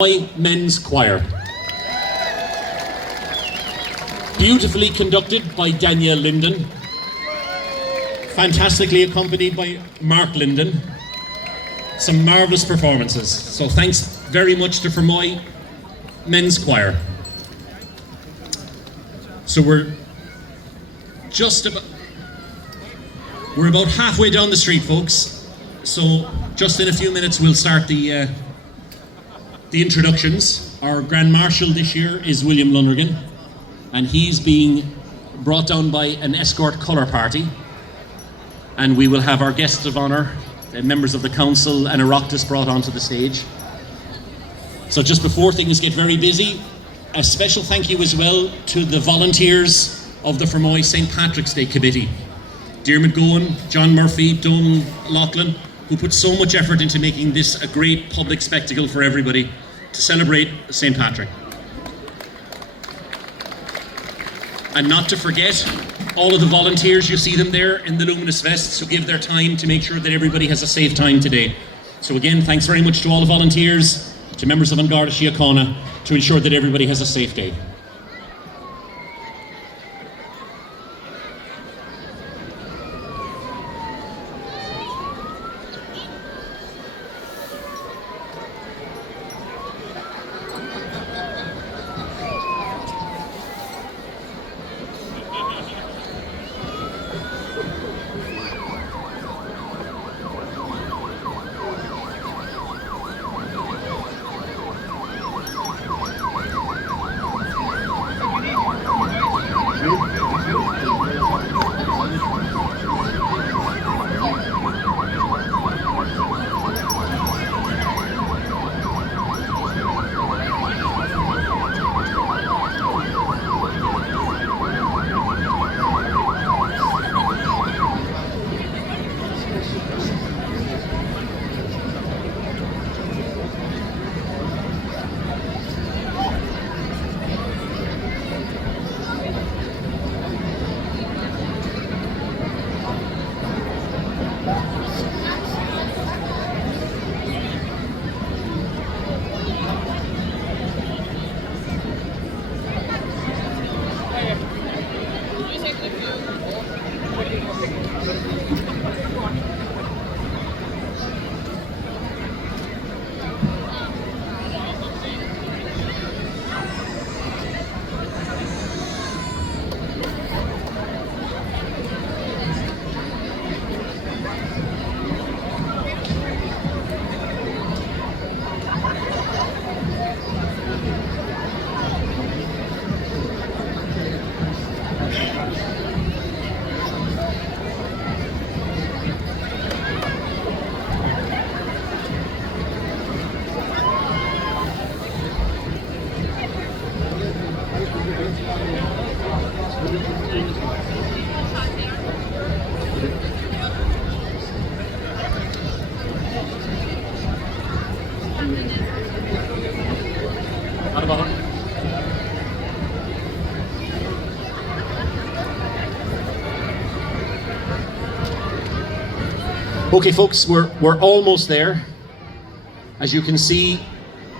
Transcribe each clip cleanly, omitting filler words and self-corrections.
Men's Choir. Beautifully conducted by Danielle Linden. Fantastically accompanied by Mark Linden. Some marvellous performances. So thanks very much to Fermoy Men's Choir. So we're about halfway down the street, folks. So just in a few minutes we'll start the introductions. Our Grand Marshal this year is William Lonergan, and he's being brought down by an escort colour party. And we will have our guests of honour, members of the council and Oireachtas brought onto the stage. So just before things get very busy, a special thank you as well to the volunteers of the Fermoy St. Patrick's Day Committee. Diarmuid Gowan, John Murphy, Donal Loughlin, who put so much effort into making this a great public spectacle for everybody to celebrate St. Patrick. And not to forget all of the volunteers, you see them there in the luminous vests, who give their time to make sure that everybody has a safe time today. So again, thanks very much to all the volunteers, to members of An Garda Síochána, to ensure that everybody has a safe day. Okay folks, we're almost there. As you can see,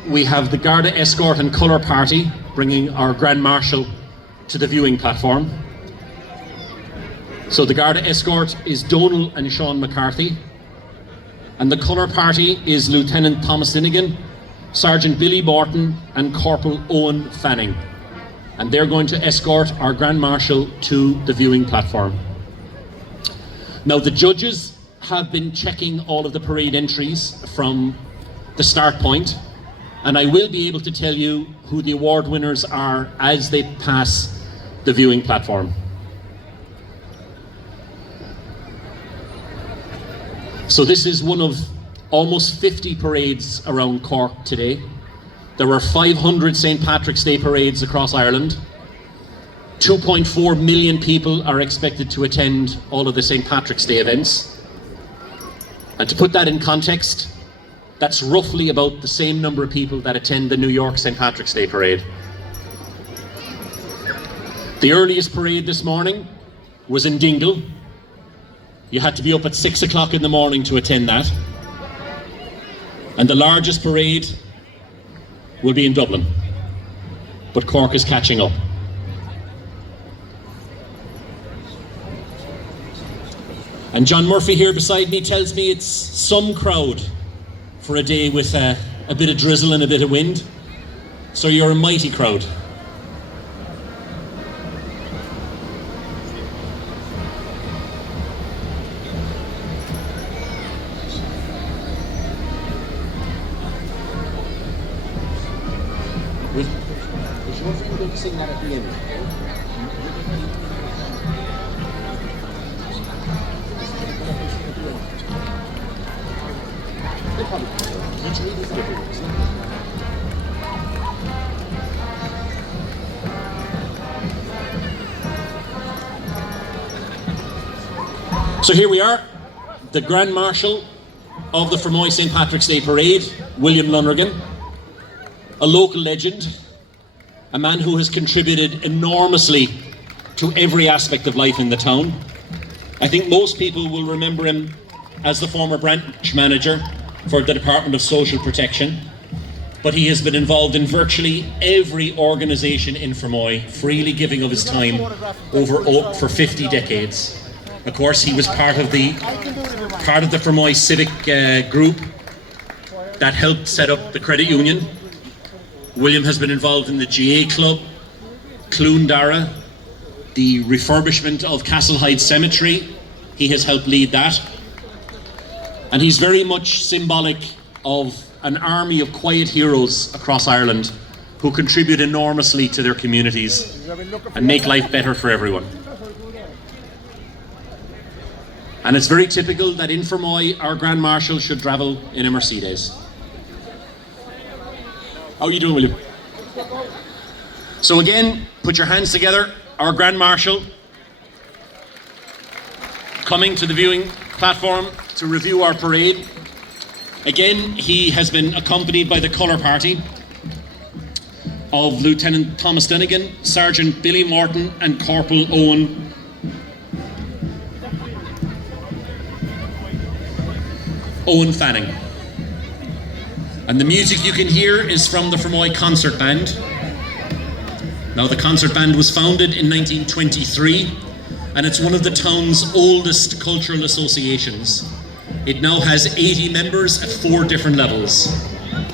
we have the Garda Escort and Colour Party bringing our Grand Marshal to the viewing platform. So the Garda Escort is Donal and Sean McCarthy, and the Colour Party is Lieutenant Thomas Finnegan, Sergeant Billy Morton and Corporal Owen Fanning. And they're going to escort our Grand Marshal to the viewing platform. Now the judges have been checking all of the parade entries from the start point, and I will be able to tell you who the award winners are as they pass the viewing platform. So this is one of almost 50 parades around Cork today. There were 500 St. Patrick's Day parades across Ireland. 2.4 million people are expected to attend all of the St. Patrick's Day events. And to put that in context, that's roughly about the same number of people that attend the New York St. Patrick's Day Parade. The earliest parade this morning was in Dingle. You had to be up at 6 o'clock in the morning to attend that. And the largest parade will be in Dublin, but Cork is catching up. And John Murphy here beside me tells me it's some crowd for a day with a bit of drizzle and a bit of wind. So you're a mighty crowd. Is your friend going to sing that at the end? So here we are, the Grand Marshal of the Fermoy St. Patrick's Day Parade, William Lonergan, a local legend, a man who has contributed enormously to every aspect of life in the town. I think most people will remember him as the former branch manager for the Department of Social Protection, but he has been involved in virtually every organisation in Fermoy, freely giving of his time for 50 decades. Of course, he was part of the Fermoy civic group that helped set up the credit union. William has been involved in the GA Club, Clún Dara, the refurbishment of Castlehyde Cemetery. He has helped lead that. And he's very much symbolic of an army of quiet heroes across Ireland who contribute enormously to their communities and make life better for everyone. And it's very typical that in Fermoy, our Grand Marshal should travel in a Mercedes. How are you doing, William? So again, put your hands together. Our Grand Marshal coming to the viewing platform to review our parade. Again, he has been accompanied by the colour party of Lieutenant Thomas Dunnigan, Sergeant Billy Morton and Corporal Owen Fanning. And the music you can hear is from the Fermoy Concert Band. Now, the concert band was founded in 1923, and it's one of the town's oldest cultural associations. It now has 80 members at 4 different levels.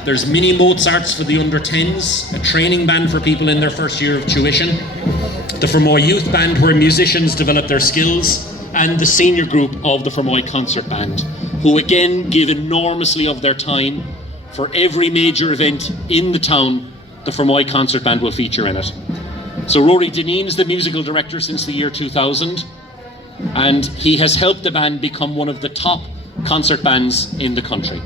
There's mini Mozarts for the under 10s, a training band for people in their first year of tuition, the Fermoy Youth Band where musicians develop their skills, and the senior group of the Fermoy Concert Band, who again give enormously of their time. For every major event in the town, the Fermoy Concert Band will feature in it. So Rory Dineen is the musical director since the year 2000, and he has helped the band become one of the top concert bands in the country.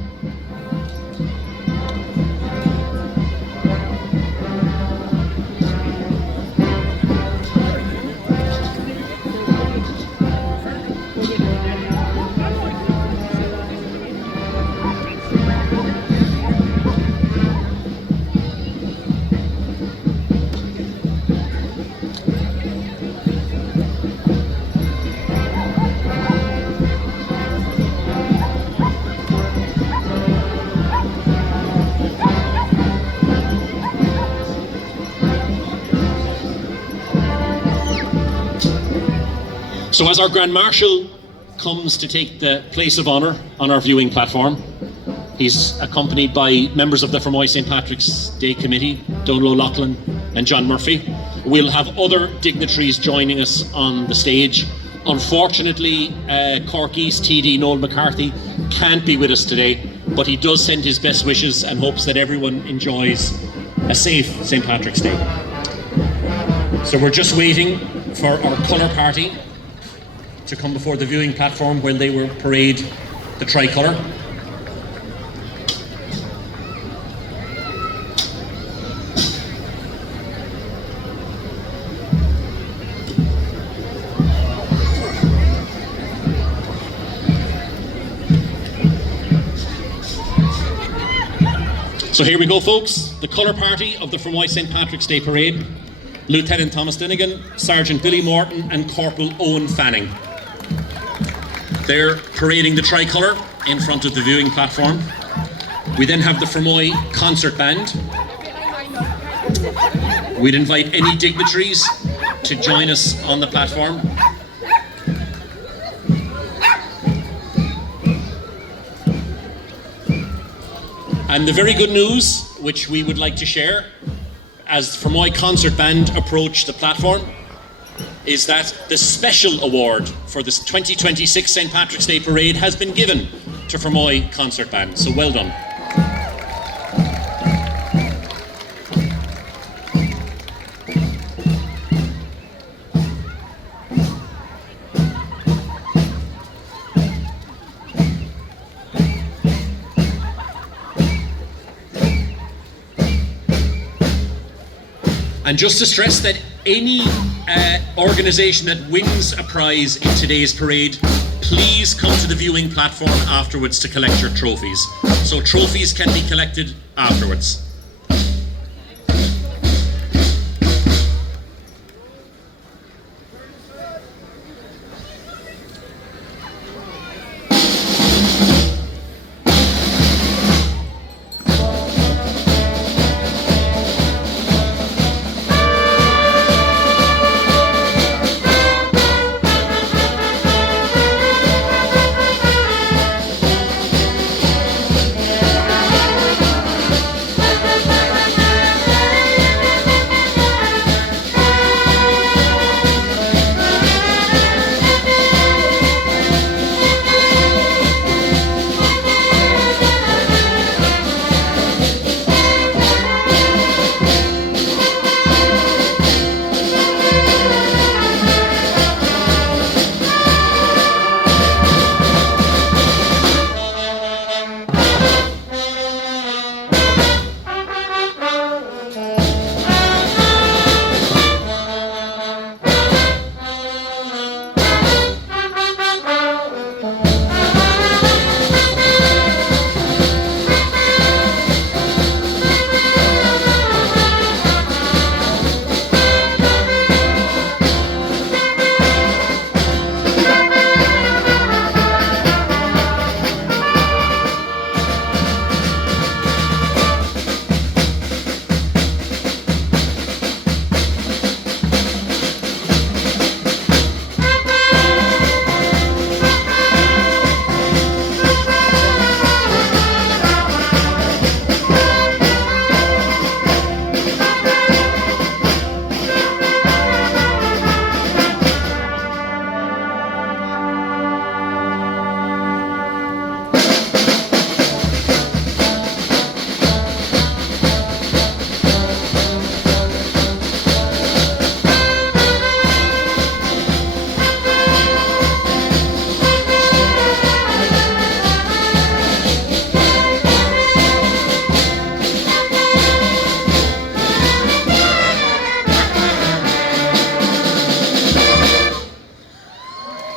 So as our Grand Marshal comes to take the place of honour on our viewing platform, he's accompanied by members of the Fermoy St. Patrick's Day Committee, Donal O'Loughlin and John Murphy. We'll have other dignitaries joining us on the stage. Unfortunately, Cork East TD Noel McCarthy can't be with us today, but he does send his best wishes and hopes that everyone enjoys a safe St. Patrick's Day. So we're just waiting for our colour party to come before the viewing platform when they will parade the tricolour. So here we go, folks, the colour party of the Fermoy St. Patrick's Day Parade. Lieutenant Thomas Dinnigan, Sergeant Billy Morton and Corporal Owen Fanning. They're parading the tricolour in front of the viewing platform. We then have the Fermoy Concert Band, We'd invite any dignitaries to join us on the platform. And the very good news, which we would like to share, as the Fermoy Concert Band approach the platform, is that the special award for this 2026 St. Patrick's Day Parade has been given to Fermoy Concert Band. So well done. And just to stress that any organisation that wins a prize in today's parade, please come to the viewing platform afterwards to collect your trophies. So trophies can be collected afterwards.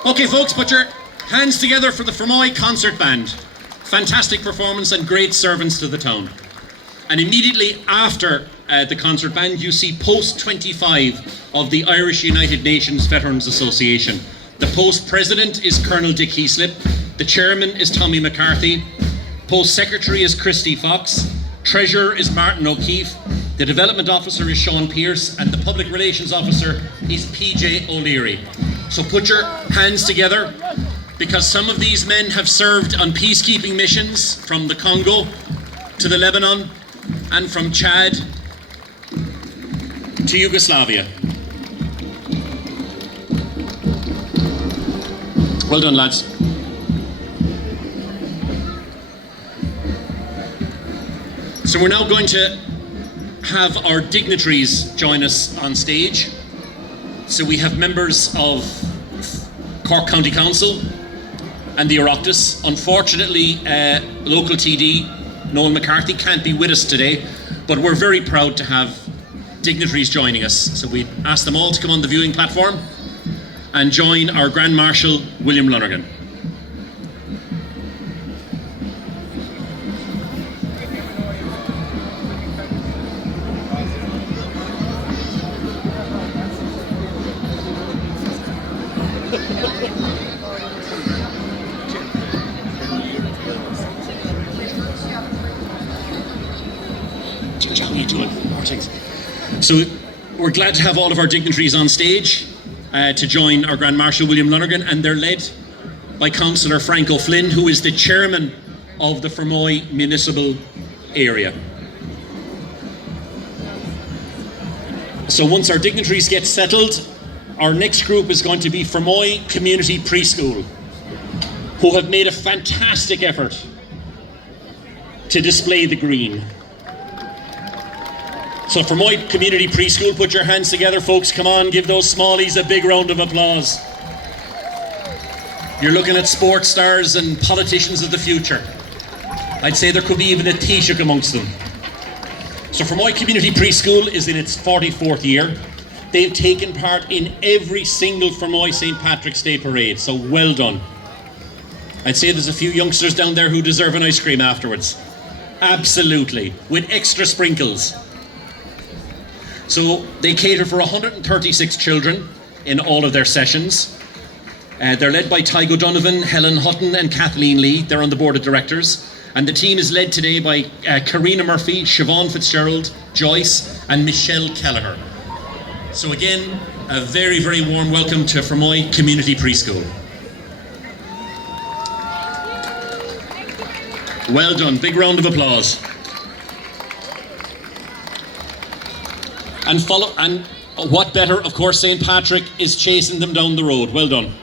Okay folks, put your hands together for the Fermoy Concert Band. Fantastic performance and great servants to the town. And immediately after the concert band, you see Post 25 of the Irish United Nations Veterans Association. The Post President is Colonel Dick Heaslip, the Chairman is Tommy McCarthy, Post Secretary is Christy Fox, Treasurer is Martin O'Keefe, the Development Officer is Sean Pearce, and the Public Relations Officer is PJ O'Leary. So put your hands together, because some of these men have served on peacekeeping missions from the Congo to the Lebanon and from Chad to Yugoslavia. Well done, lads. So we're now going to have our dignitaries join us on stage. So we have members of Cork County Council and the Oireachtas. Unfortunately, local TD Noel McCarthy can't be with us today, but we're very proud to have dignitaries joining us. So we ask them all to come on the viewing platform and join our Grand Marshal, William Lonergan. How are you doing? More things. So we're glad to have all of our dignitaries on stage to join our Grand Marshal William Lonergan, and they're led by Councillor Frank O'Flynn, who is the chairman of the Fermoy Municipal Area. So once our dignitaries get settled, our next group is going to be Fermoy Community Preschool, who have made a fantastic effort to display the green. So Fermoy Community Preschool, put your hands together, folks. Come on, give those smallies a big round of applause. You're looking at sports stars and politicians of the future. I'd say there could be even a Taoiseach amongst them. So Fermoy Community Preschool is in its 44th year. They've taken part in every single Fermoy St. Patrick's Day parade, so well done. I'd say there's a few youngsters down there who deserve an ice cream afterwards. Absolutely, with extra sprinkles. So they cater for 136 children in all of their sessions. They're led by Tygo Donovan, Helen Hutton and Kathleen Lee. They're on the board of directors. And the team is led today by Karina Murphy, Siobhan Fitzgerald, Joyce and Michelle Kelleher. So again, a very, very warm welcome to Fermoy Community Preschool. Well done, big round of applause. And what better, of course, St. Patrick is chasing them down the road. Well done.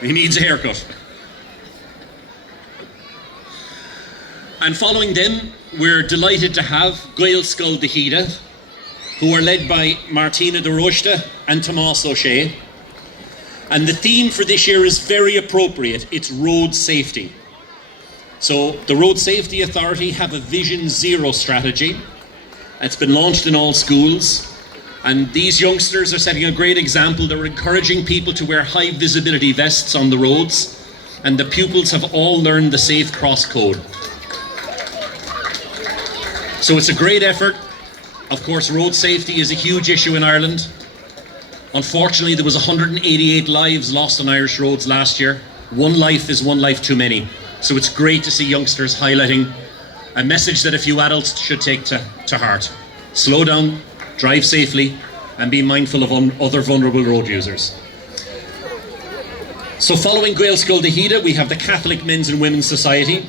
He needs a haircut. And following them, we're delighted to have Gaelscoil de Hida, who are led by Martina de Rochta and Tomás O'Shea. And the theme for this year is very appropriate. It's road safety. So the Road Safety Authority have a Vision Zero strategy. It's been launched in all schools. And these youngsters are setting a great example. They're encouraging people to wear high visibility vests on the roads. And the pupils have all learned the Safe Cross Code. So it's a great effort. Of course, road safety is a huge issue in Ireland. Unfortunately, there was 188 lives lost on Irish roads last year. One life is one life too many. So it's great to see youngsters highlighting a message that a few adults should take to heart. Slow down, drive safely, and be mindful of other vulnerable road users. So following Gaelscoil de Hida, we have the Catholic Men's and Women's Society.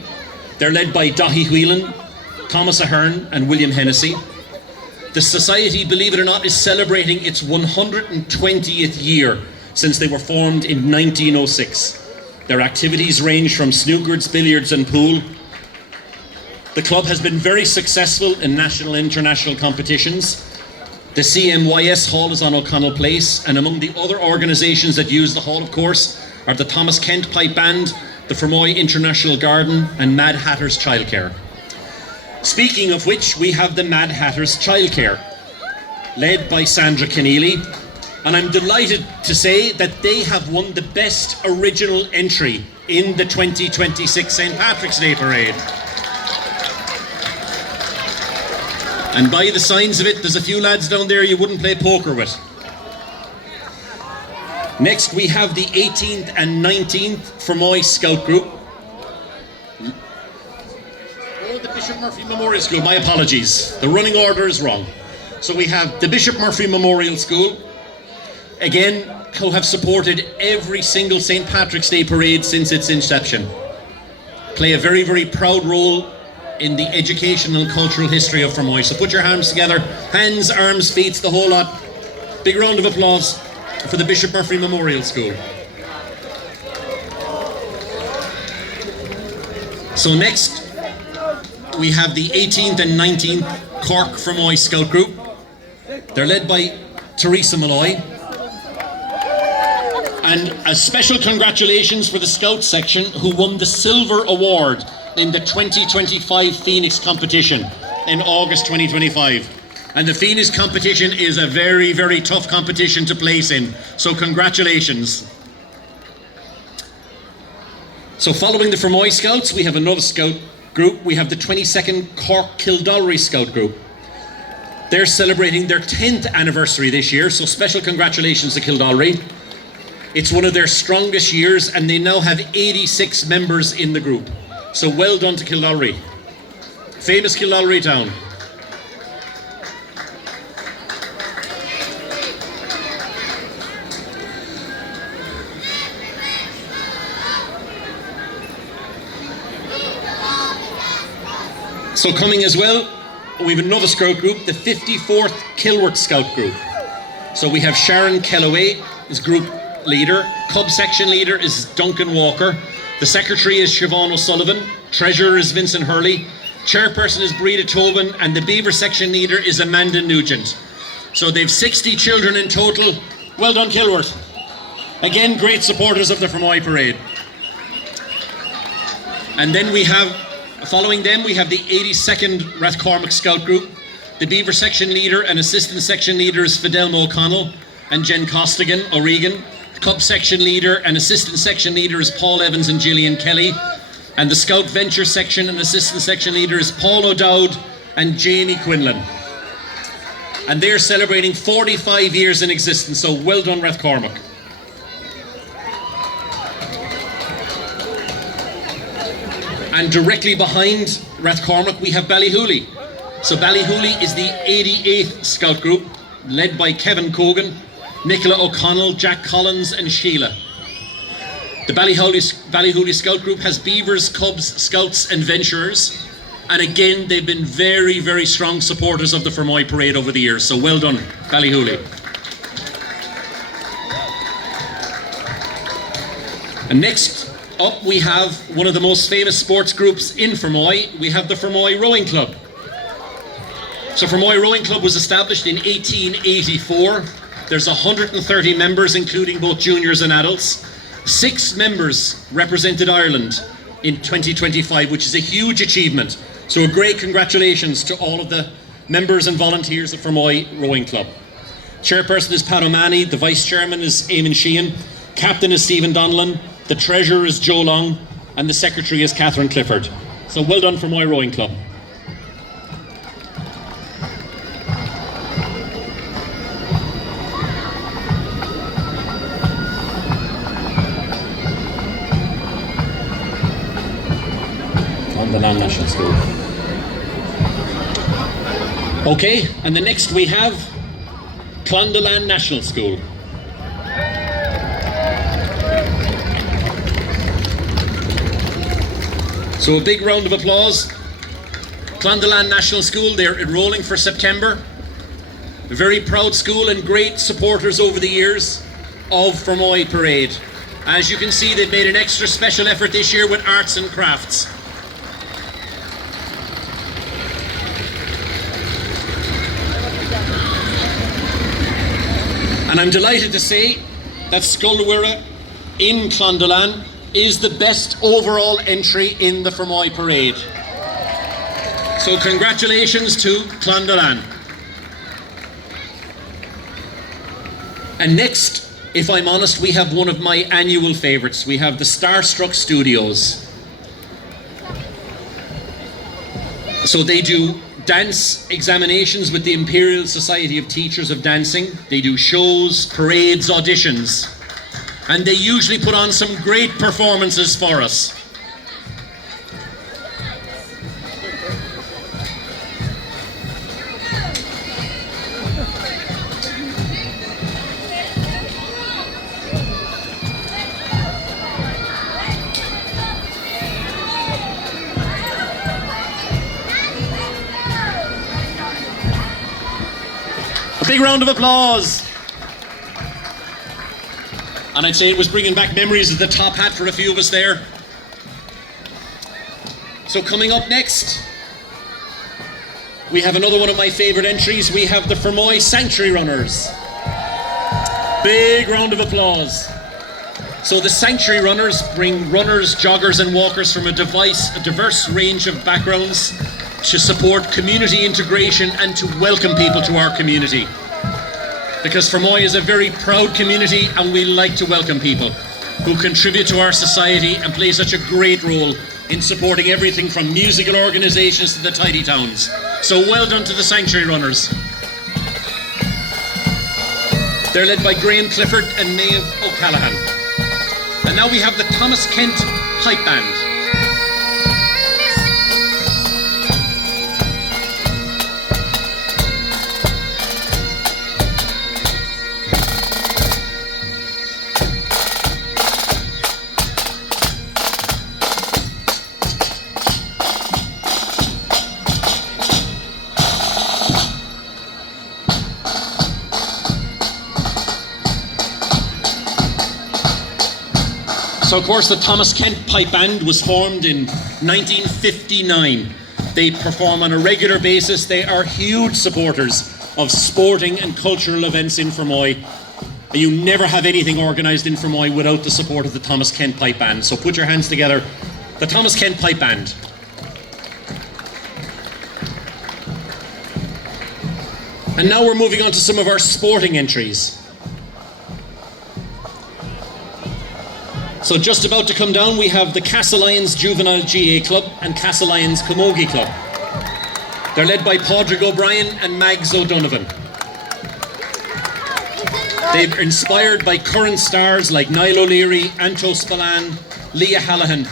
They're led by Dahi Whelan, Thomas Ahern and William Hennessy. The Society, believe it or not, is celebrating its 120th year since they were formed in 1906. Their activities range from snookers, billiards and pool. The club has been very successful in national and international competitions. The CMYS Hall is on O'Connell Place, and among the other organisations that use the hall, of course, are the Thomas Kent Pipe Band, the Fermoy International Garden and Mad Hatters Childcare. Speaking of which, we have the Mad Hatters Childcare, led by Sandra Keneally, and I'm delighted to say that they have won the best original entry in the 2026 St. Patrick's Day Parade. And by the signs of it, there's a few lads down there you wouldn't play poker with. Next, we have the 18th and 19th Fermoy Scout Group. Oh, the Bishop Murphy Memorial School, my apologies. The running order is wrong. So we have the Bishop Murphy Memorial School, again, who have supported every single St. Patrick's Day Parade since its inception. Play a very, very proud role in the educational and cultural history of Fermoy. So put your hands together, hands, arms, feet, the whole lot. Big round of applause for the Bishop Murphy Memorial School. So next, we have the 18th and 19th Cork Fermoy Scout Group. They're led by Teresa Malloy. And a special congratulations for the Scout section who won the Silver Award in the 2025 Phoenix competition in August 2025. And the Phoenix competition is a very, very tough competition to place in. So congratulations. So following the Fermoy Scouts, we have another Scout group. We have the 22nd Cork Kildallery Scout Group. They're celebrating their 10th anniversary this year, so special congratulations to Kildallery. It's one of their strongest years, and they now have 86 members in the group. So well done to Kildallery. Famous Kildallery town. So coming as well, we have another scout group, the 54th Kilworth Scout Group. So we have Sharon Kellaway as group leader. Cub section leader is Duncan Walker. The secretary is Siobhan O'Sullivan. Treasurer is Vincent Hurley. Chairperson is Breda Tobin. And the Beaver section leader is Amanda Nugent. So they've 60 children in total. Well done, Kilworth. Again, great supporters of the Fermoy Parade. And then we have, following them, we have the 82nd Rathcormac Scout Group. The Beaver section leader and assistant section leader is Fidelma O'Connell and Jen Costigan O'Regan. The Cub section leader and assistant section leader is Paul Evans and Gillian Kelly. And the Scout Venture section and assistant section leader is Paul O'Dowd and Jamie Quinlan. And they're celebrating 45 years in existence, so well done, Rathcormac. And directly behind Rathcormac we have Ballyhooly. So Ballyhooly is the 88th Scout Group, led by Kevin Cogan, Nicola O'Connell, Jack Collins and Sheila. The Ballyhooly Scout Group has Beavers, Cubs, Scouts and Venturers. And again, they've been very, very strong supporters of the Fermoy Parade over the years. So well done, Ballyhooly. And next up we have one of the most famous sports groups in Fermoy. We have the Fermoy Rowing Club. So Fermoy Rowing Club was established in 1884. There's 130 members, including both juniors and adults. 6 members represented Ireland in 2025, which is a huge achievement. So a great congratulations to all of the members and volunteers of Fermoy Rowing Club. Chairperson is Pat O'Mahony, the Vice Chairman is Eamon Sheehan, Captain is Stephen Donlan, the Treasurer is Joe Long, and the Secretary is Catherine Clifford. So well done Fermoy Rowing Club. Clondalan National School. Okay, and the next we have Clondalan National School. So a big round of applause. Clondalan National School, they're enrolling for September. A very proud school and great supporters over the years of Fermoy Parade. As you can see, they've made an extra special effort this year with arts and crafts. And I'm delighted to say that Scullwira in Clondalan is the best overall entry in the Fermoy Parade. So congratulations to Clondalan. And next, if I'm honest, we have one of my annual favourites. We have the Starstruck Studios. So they do dance examinations with the Imperial Society of Teachers of Dancing. They do shows, parades, auditions. And they usually put on some great performances for us. A big round of applause. And I'd say it was bringing back memories of the top hat for a few of us there. So coming up next, we have another one of my favourite entries. We have the Fermoy Sanctuary Runners. Big round of applause. So the Sanctuary Runners bring runners, joggers and walkers from a diverse range of backgrounds to support community integration and to welcome people to our community. Because Fermoy is a very proud community and we like to welcome people who contribute to our society and play such a great role in supporting everything from musical organisations to the tidy towns. So well done to the Sanctuary Runners. They're led by Graham Clifford and Maeve O'Callaghan. And now we have the Thomas Kent Pipe Band. So of course the Thomas Kent Pipe Band was formed in 1959. They perform on a regular basis. They are huge supporters of sporting and cultural events in Fermoy. You never have anything organised in Fermoy without the support of the Thomas Kent Pipe Band. So put your hands together. The Thomas Kent Pipe Band. And now we're moving on to some of our sporting entries. So just about to come down, we have the Castlelyons Juvenile GA Club and Castlelyons Camogie Club. They're led by Padraig O'Brien and Mags O'Donovan. They're inspired by current stars like Niall O'Leary, Anto Spillane, Leah Hallahan.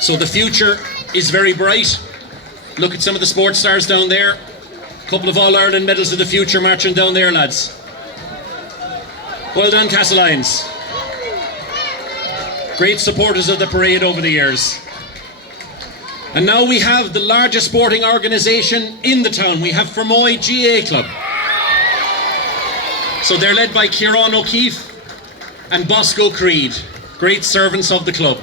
So the future is very bright. Look at some of the sports stars down there. A couple of All-Ireland medals of the future marching down there, lads. Well done, Castlelyons. Great supporters of the parade over the years. And now we have the largest sporting organisation in the town. We have Fermoy GA Club. So they're led by Kieran O'Keefe and Bosco Creed, great servants of the club.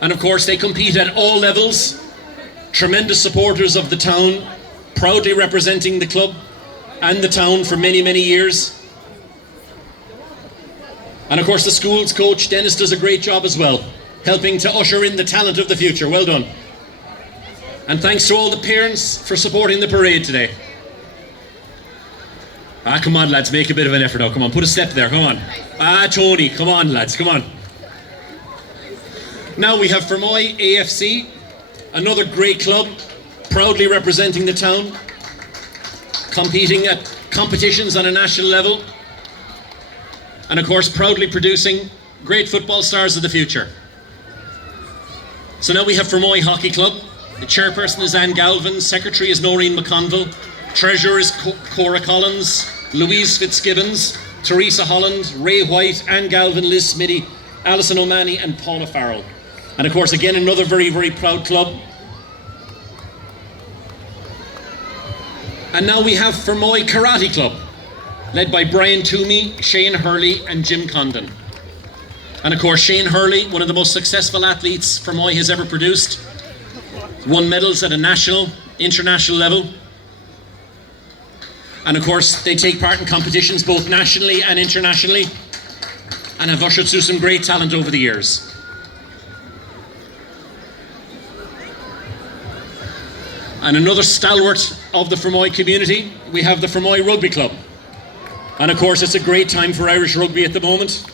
And of course they compete at all levels, tremendous supporters of the town, proudly representing the club and the town for many, many years. And of course the school's coach, Dennis, does a great job as well, helping to usher in the talent of the future. Well done. And thanks to all the parents for supporting the parade today. Come on lads, make a bit of an effort now. Come on, put a step there, come on. Tony, come on lads, come on. Now we have Fermoy AFC, another great club, proudly representing the town, competing at competitions on a national level, and of course proudly producing great football stars of the future. So now we have Fermoy Hockey Club. The chairperson is Anne Galvin, secretary is Noreen McConville, treasurer is Cora Collins, Louise Fitzgibbons, Teresa Holland, Ray White, Anne Galvin, Liz Smitty, Alison O'Mahony and Paula Farrell. And of course again another very, very proud club. And now we have Fermoy Karate Club, led by Brian Toomey, Shane Hurley and Jim Condon. And of course Shane Hurley, one of the most successful athletes Fermoy has ever produced, won medals at a national, international level. And of course they take part in competitions both nationally and internationally and have ushered through some great talent over the years. And another stalwart of the Fermoy community, we have the Fermoy Rugby Club. And of course it's a great time for Irish rugby at the moment.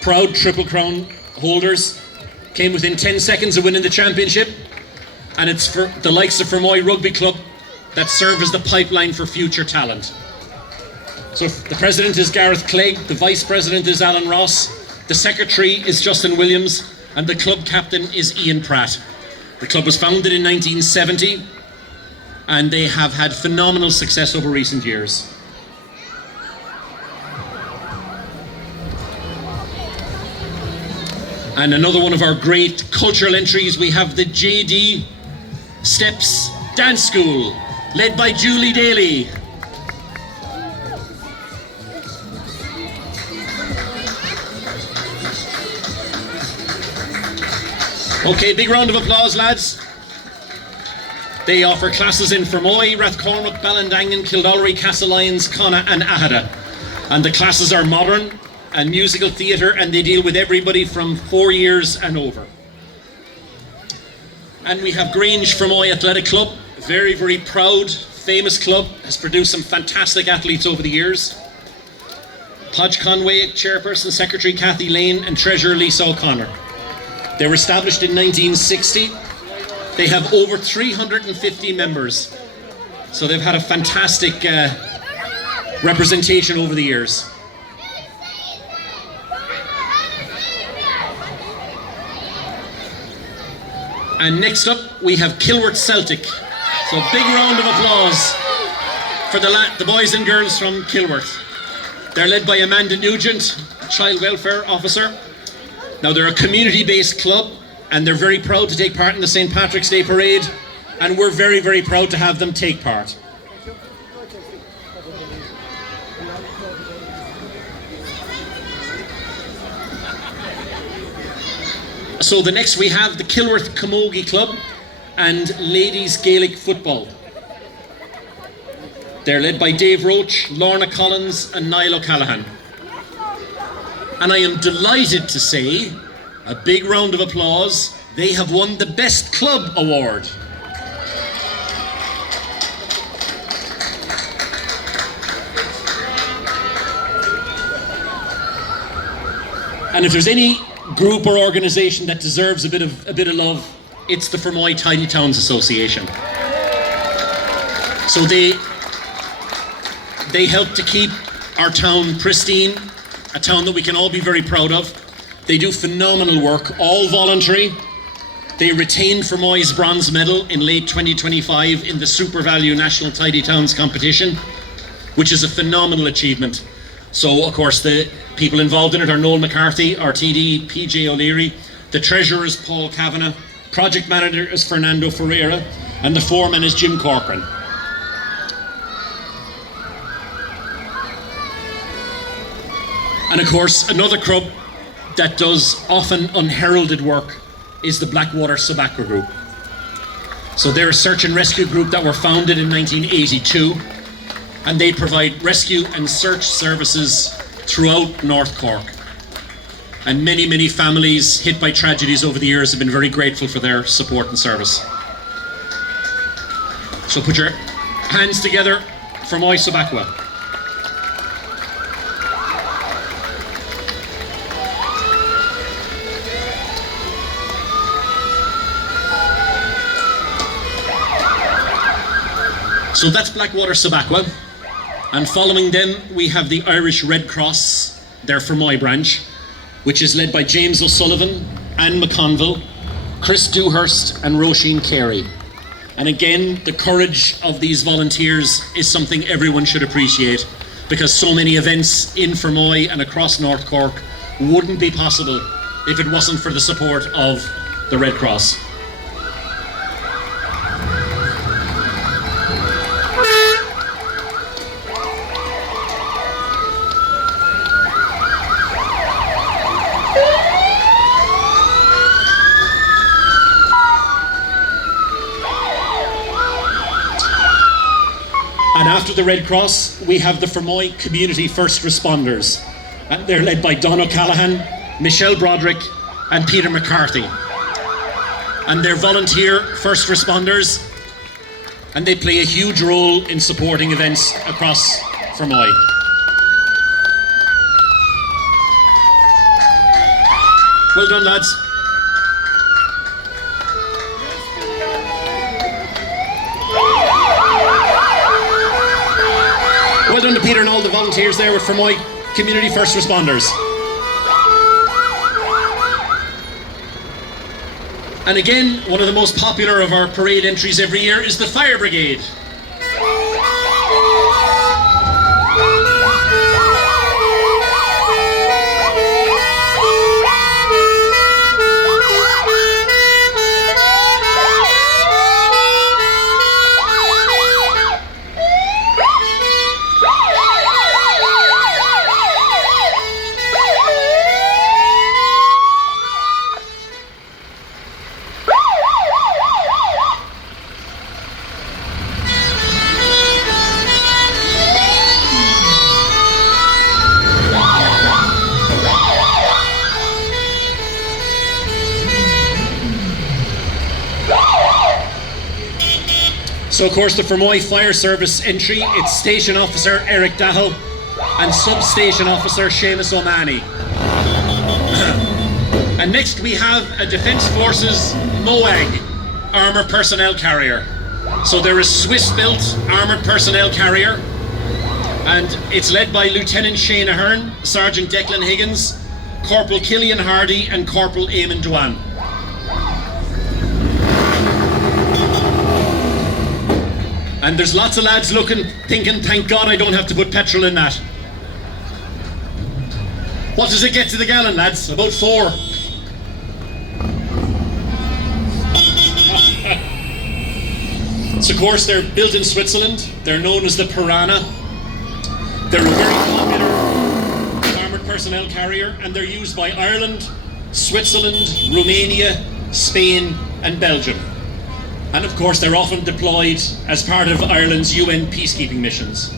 Proud Triple Crown holders, came within 10 seconds of winning the championship, and it's for the likes of Fermoy Rugby Club that serve as the pipeline for future talent. So the president is Gareth Clegg, the vice president is Alan Ross, the secretary is Justin Williams, and the club captain is Ian Pratt. The club was founded in 1970 and they have had phenomenal success over recent years. And another one of our great cultural entries, we have the JD Steps Dance School, led by Julie Daly. Okay, big round of applause, lads. They offer classes in Fermoy, Rathcormac, Ballindangan, Kildallery, Castlelyons, Connacht and Ahada. And the classes are modern and musical theatre, and they deal with everybody from 4 years and over. And we have Grange Fermoy Athletic Club, very, very proud, famous club, has produced some fantastic athletes over the years. Podge Conway, chairperson, secretary Kathy Lane and treasurer Lisa O'Connor. They were established in 1960. They have over 350 members. So they've had a fantastic representation over the years. And next up, we have Kilworth Celtic. So big round of applause for the boys and girls from Kilworth. They're led by Amanda Nugent, child welfare officer. Now they're a community-based club and they're very proud to take part in the St. Patrick's Day Parade, and we're very, very proud to have them take part. So the next we have the Kilworth Camogie Club and Ladies Gaelic Football. They're led by Dave Roach, Lorna Collins and Niall O'Callaghan. And I am delighted to say, a big round of applause, they have won the Best Club Award. And if there's any group or organisation that deserves a bit of love, it's the Fermoy Tidy Towns Association. So they help to keep our town pristine, a town that we can all be very proud of. They do phenomenal work, all voluntary. They retained Fermoy's bronze medal in late 2025 in the Super Value National Tidy Towns competition, which is a phenomenal achievement. So, of course, the people involved in it are Noel McCarthy, our TD, PJ O'Leary, the treasurer is Paul Kavanagh, project manager is Fernando Ferreira, and the foreman is Jim Corcoran. And of course, another club that does often unheralded work is the Blackwater Subaqua Group. So they're a search and rescue group that were founded in 1982, and they provide rescue and search services throughout North Cork. And many, many families hit by tragedies over the years have been very grateful for their support and service. So put your hands together for Fermoy Subaqua. So that's Blackwater Subaqua, and following them we have the Irish Red Cross, their Fermoy branch, which is led by James O'Sullivan, Anne McConville, Chris Dewhurst and Roisin Carey. And again, the courage of these volunteers is something everyone should appreciate, because so many events in Fermoy and across North Cork wouldn't be possible if it wasn't for the support of the Red Cross. And after the Red Cross, we have the Fermoy Community First Responders. And they're led by Don O'Callaghan, Michelle Broderick, and Peter McCarthy. And they're volunteer first responders, and they play a huge role in supporting events across Fermoy. Well done, lads. Well done to Peter and all the volunteers there with Fermoy Community First Responders. And again, one of the most popular of our parade entries every year is the Fire Brigade. So of course the Fermoy Fire Service entry, it's Station Officer Eric Dahl and Substation Officer Seamus O'Mahony. And next we have a Defence Forces MOAG armoured personnel carrier. So they're a Swiss-built armoured personnel carrier, and it's led by Lieutenant Shane Ahern, Sergeant Declan Higgins, Corporal Killian Hardy and Corporal Eamon Dwan. And there's lots of lads looking, thinking, thank God I don't have to put petrol in that. What does it get to the gallon, lads? About 4. So of course they're built in Switzerland. They're known as the Piranha. They're a very popular armoured personnel carrier, and they're used by Ireland, Switzerland, Romania, Spain and Belgium. And of course they're often deployed as part of Ireland's UN peacekeeping missions.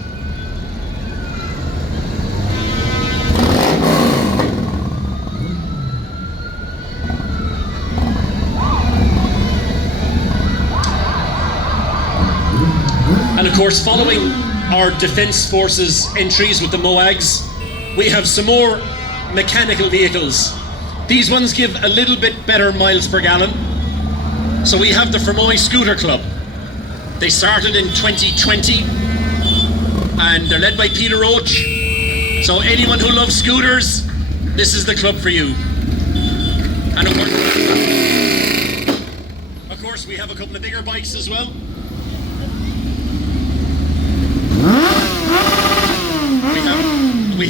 And of course, following our Defence Forces entries with the MOAGs, we have some more mechanical vehicles. These ones give a little bit better miles per gallon. So we have the Fermoy Scooter Club. They started in 2020 and they're led by Peter Roach. So anyone who loves scooters, this is the club for you. And of course we have a couple of bigger bikes as well. We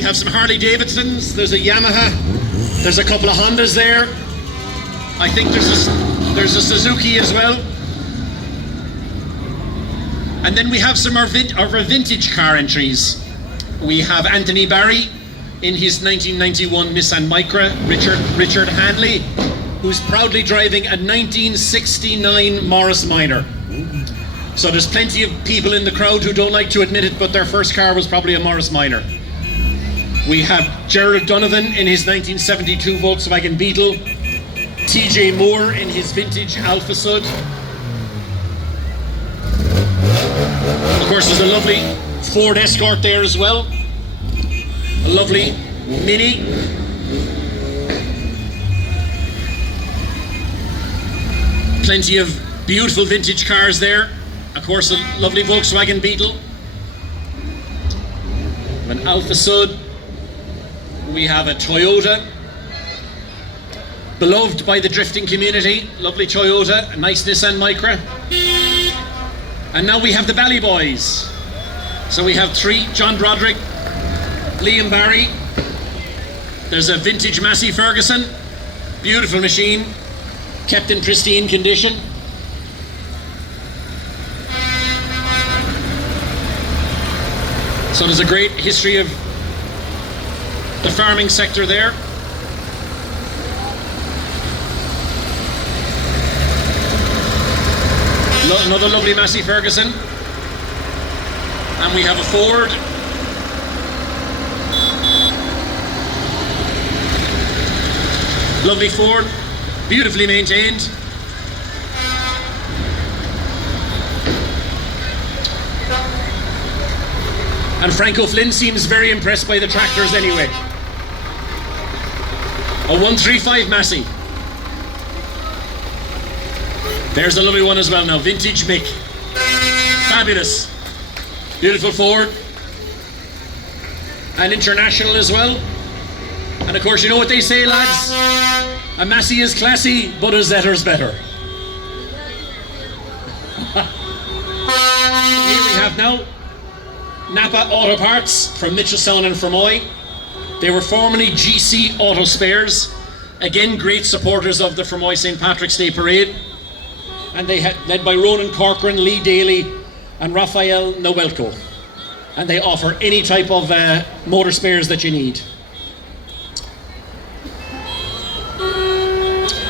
have some Harley Davidsons, there's a Yamaha, there's a couple of Hondas there. I think there's a Suzuki as well. And then we have some of our vintage car entries. We have Anthony Barry in his 1991 Nissan Micra, Richard Hanley, who's proudly driving a 1969 Morris Minor. So there's plenty of people in the crowd who don't like to admit it, but their first car was probably a Morris Minor. We have Gerard Donovan in his 1972 Volkswagen Beetle, TJ Moore in his vintage Alfa Sud. Of course there's a lovely Ford Escort there as well, a lovely Mini. Plenty of beautiful vintage cars there. Of course, a lovely Volkswagen Beetle. An Alfa Sud. We have a Toyota. Beloved by the drifting community. Lovely Toyota. A nice Nissan Micra. And now we have the Bally Boys. So we have three: John Broderick, Liam Barry. There's a vintage Massey Ferguson. Beautiful machine. Kept in pristine condition. So there's a great history of the farming sector there. Another lovely Massey Ferguson. And we have a Ford. Lovely Ford. Beautifully maintained. And Franco Flynn seems very impressed by the tractors anyway. A 135 Massey. There's a lovely one as well now, vintage Mick. Fabulous. Beautiful Ford. And International as well. And of course, you know what they say, lads? A Massey is classy, but a Zetter's better. Here we have now Napa Auto Parts from Mitchelstown and Fermoy. They were formerly GC Auto Spares. Again, great supporters of the Fermoy St. Patrick's Day Parade. And they had led by Ronan Corcoran, Lee Daly and Raphael Nowelko. And they offer any type of motor spares that you need.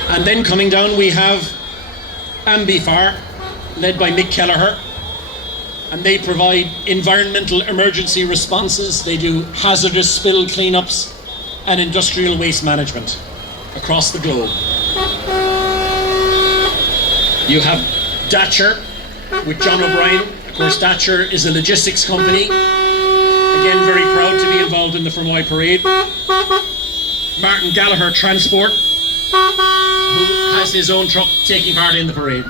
And then coming down we have Ambifar, led by Mick Kelleher. And they provide environmental emergency responses. They do hazardous spill cleanups and industrial waste management across the globe. You have Datcher with John O'Brien. Of course, Datcher is a logistics company. Again, very proud to be involved in the Fermoy Parade. Martin Gallagher Transport, who has his own truck taking part in the parade.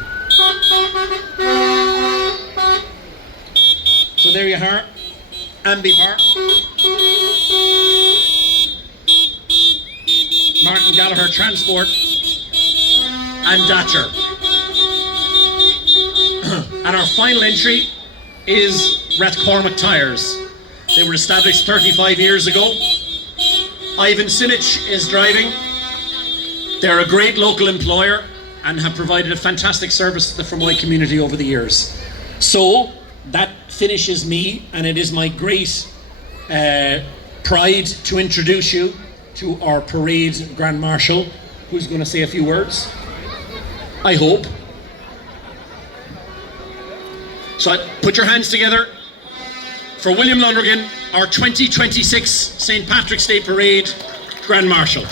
So there you are, Ambifar, Martin Gallagher Transport, and Datcher. And our final entry is Rathcormac Tyres. They were established 35 years ago. Ivan Silic is driving. They're a great local employer and have provided a fantastic service to the Fermoy community over the years. So that finishes me, and it is my great pride to introduce you to our parade Grand Marshal, who's going to say a few words, I hope. So put your hands together for William Lonergan, our 2026 St. Patrick's Day Parade Grand Marshal.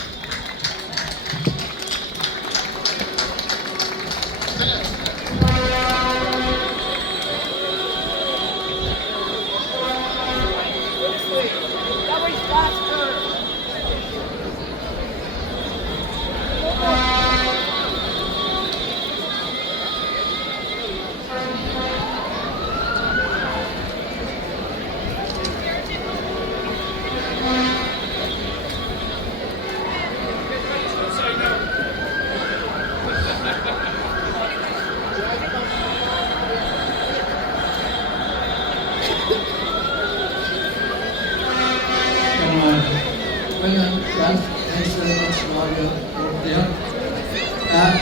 Thanks very much, Mario, up there.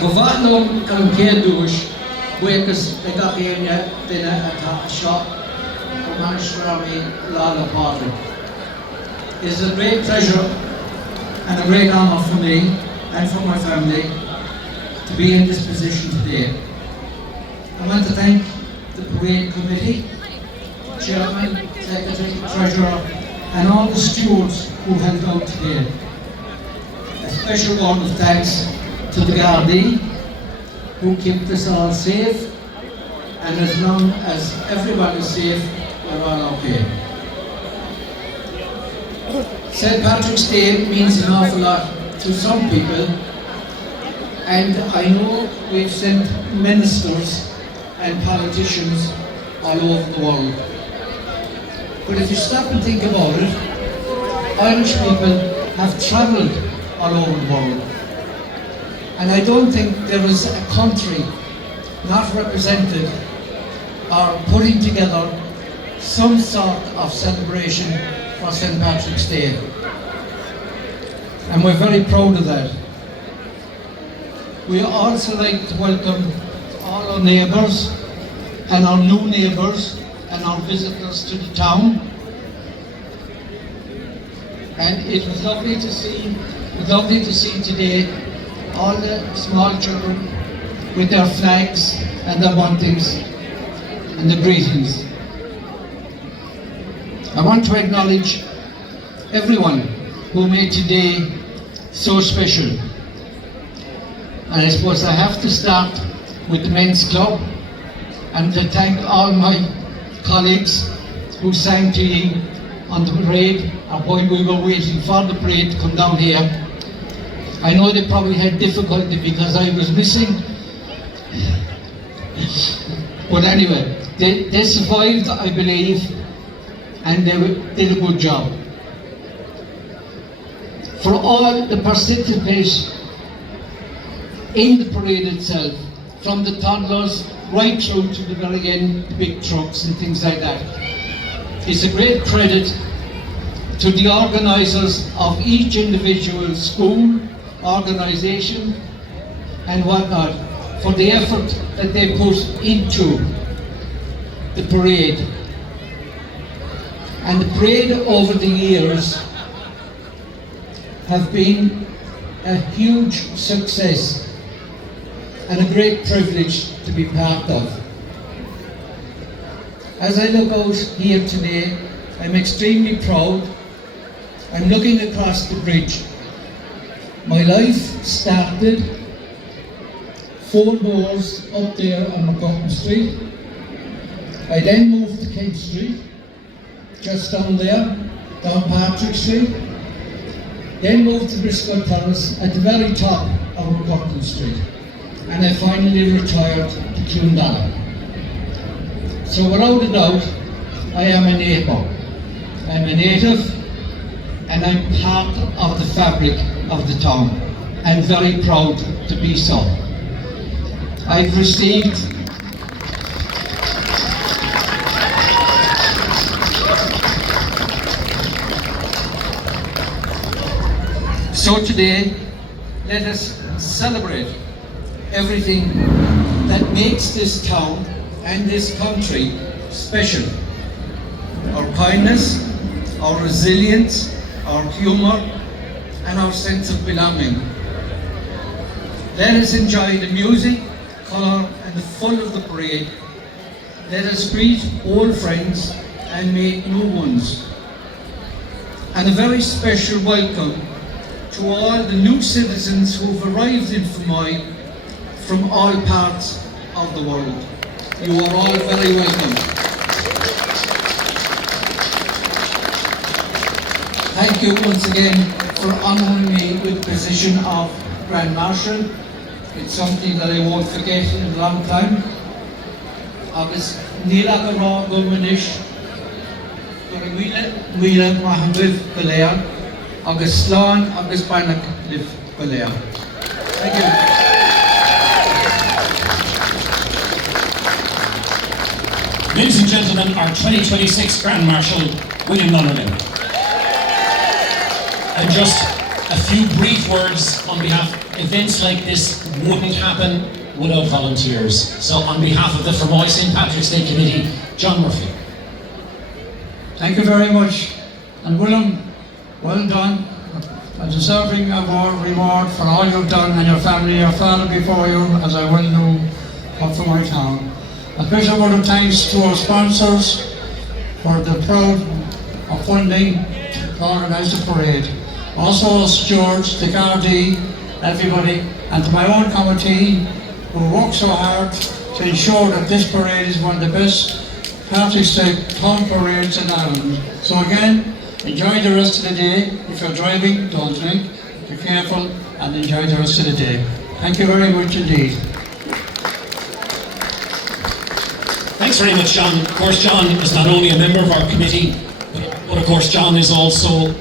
Govatnum and Kendush, Wakers, the Gagania, dinner at a shop, Manashrami, Lala Party. It's a great pleasure and a great honour for me and for my family to be in this position today. I want to thank the Parade Committee, Chairman, Secretary, Treasurer, and all the stewards who helped out today. A special word of thanks to the Gardaí, who kept us all safe, and as long as everyone is safe, we're all okay. St. Patrick's Day means an awful lot to some people, and I know we've sent ministers and politicians all over the world. But if you stop and think about it, Irish people have travelled all over the world. And I don't think there is a country not represented or putting together some sort of celebration for St. Patrick's Day. And we're very proud of that. We also like to welcome all our neighbours and our new neighbours and our visitors to the town. And it was lovely to see today all the small children with their flags and their buntings and the greetings. I want to acknowledge everyone who made today so special. And I suppose I have to start with the Men's Club and to thank all my colleagues who sang to you on the parade or while we were waiting for the parade to come down here. I know they probably had difficulty because I was missing. But anyway, they survived, I believe, and they did a good job. For all the participants in the parade itself, from the toddlers right through to the very end, the big trucks and things like that. It's a great credit to the organisers of each individual school, organisation and whatnot for the effort that they put into the parade. And the parade over the years have been a huge success and a great privilege to be part of. As I look out here today, I'm extremely proud. I'm looking across the bridge. My life started 4 doors up there on McCutcheon Street. I then moved to Kent Street, just down there, down Patrick Street. Then moved to Briscoe Terrace at the very top of McCutcheon Street. And I finally retired to Clondalkin. So without a doubt, I am a neighbour. I'm a native and I'm part of the fabric of the town and very proud to be so. I've received So today, let us celebrate everything that makes this town and this country special. our kindness, our resilience, our humour, and our sense of belonging. Let us enjoy the music, colour, and the fun of the parade. Let us greet old friends and make new ones. And a very special welcome to all the new citizens who have arrived in Fermoy from all parts of the world. You are all very welcome. Thank you once again for honouring me with the position of Grand Marshal. It's something that I won't forget in a long time. Agus níla go rá go muis gur míle maithbh go léir agus sláán agus bainach libh go léir. Thank you. Ladies and gentlemen, our 2026 Grand Marshal, William Lonergan. And just a few brief words on behalf. Events like this wouldn't happen without volunteers. So on behalf of the Fermoy St. Patrick's Day Committee, John Murphy. Thank you very much. And William, well done. A deserving of our reward for all you've done and your family, your father before you, as I well know, of Fermoy town. A special word of thanks to our sponsors for the proud of funding to organise the parade. Also George, the Gardaí, everybody, and to my own committee who worked so hard to ensure that this parade is one of the best Patrick's Day town parades in Ireland. So again, enjoy the rest of the day. If you're driving, don't drink, be careful and enjoy the rest of the day. Thank you very much indeed. Thanks very much, John. Of course, John is not only a member of our committee, but of course John is also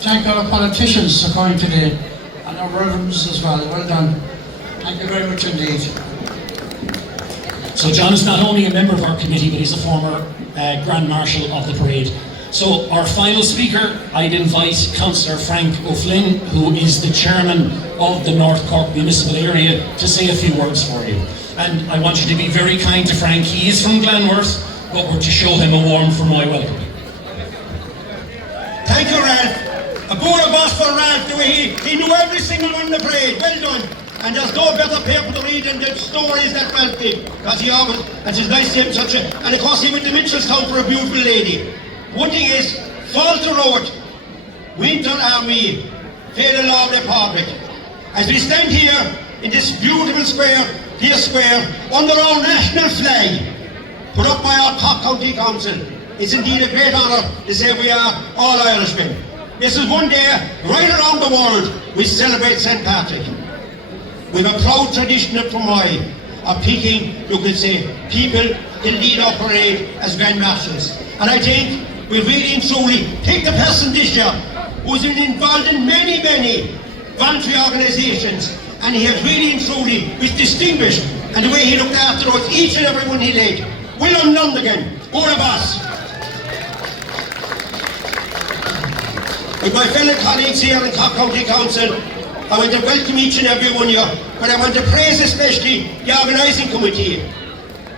thank our politicians for coming today and our reverends as well. Well done. Thank you very much indeed. So John is not only a member of our committee, but he's a former Grand Marshal of the parade. So our final speaker, I'd invite Councillor Frank O'Flynn, who is the chairman of the North Cork Municipal Area, to say a few words for you. And I want you to be very kind to Frank. He is from Glanworth, but we're to show him a warm Fermoy welcome. Thank you, Ralph. A poor boss for Ralph, the way he knew every single one in the parade. Well done. And there's no better paper to read than the stories that Ralph did. Because he always, and it's nice to him such a, and of course he went to Mitchellstown for a beautiful lady. One thing is, fall to road, winter army, fair the law of the republic. As we stand here in this beautiful square, here square, under our national flag, put up by our Cork County Council, it's indeed a great honour to say we are all Irishmen. This is one day, right around the world, we celebrate St. Patrick. We have a proud tradition of Fermoy of picking, you could say, people to lead our parade as Grand Marshals. And I think we really and truly picked a person this year who's been involved in many, many voluntary organisations, and he has really and truly been distinguished, and the way he looked after us, each and every one he led. William Lonergan, all of us. With my fellow colleagues here in Cork County Council, I want to welcome each and every one of you, but I want to praise especially the organising committee,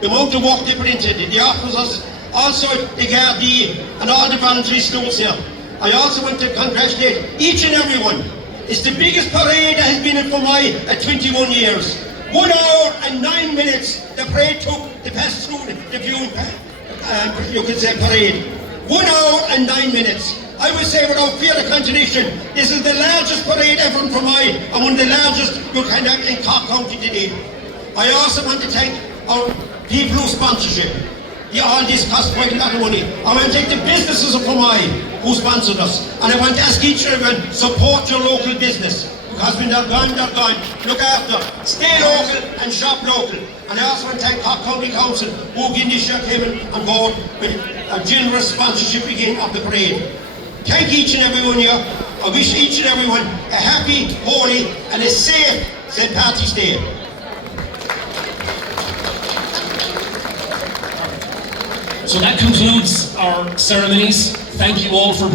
the amount of work they put into it, the officers, also the Gardaí and all the voluntary scouts here. I also want to congratulate each and every one. It's the biggest parade that has been in Fermoy at 21 years. 1 hour and 9 minutes the parade took to pass through the Bune, you could say, parade. 1 hour and 9 minutes. I would say without fear of contradiction, this is the largest parade ever in Fermoy and one of the largest you can have in Cork County today. I also want to thank our people who sponsorship. Yeah, all this costs quite a lot of money. I want to thank the businesses of Fermoy who sponsored us. And I want to ask each and everyone, support your local business. Because when they're gone, look after. Stay local and shop local. And I also want to thank Cork County Council who this year came on board with a generous sponsorship again of the parade. Thank each and every one of you. I wish each and every one a happy, holy and a safe St. Patrick's Day. So that concludes our ceremonies. Thank you all for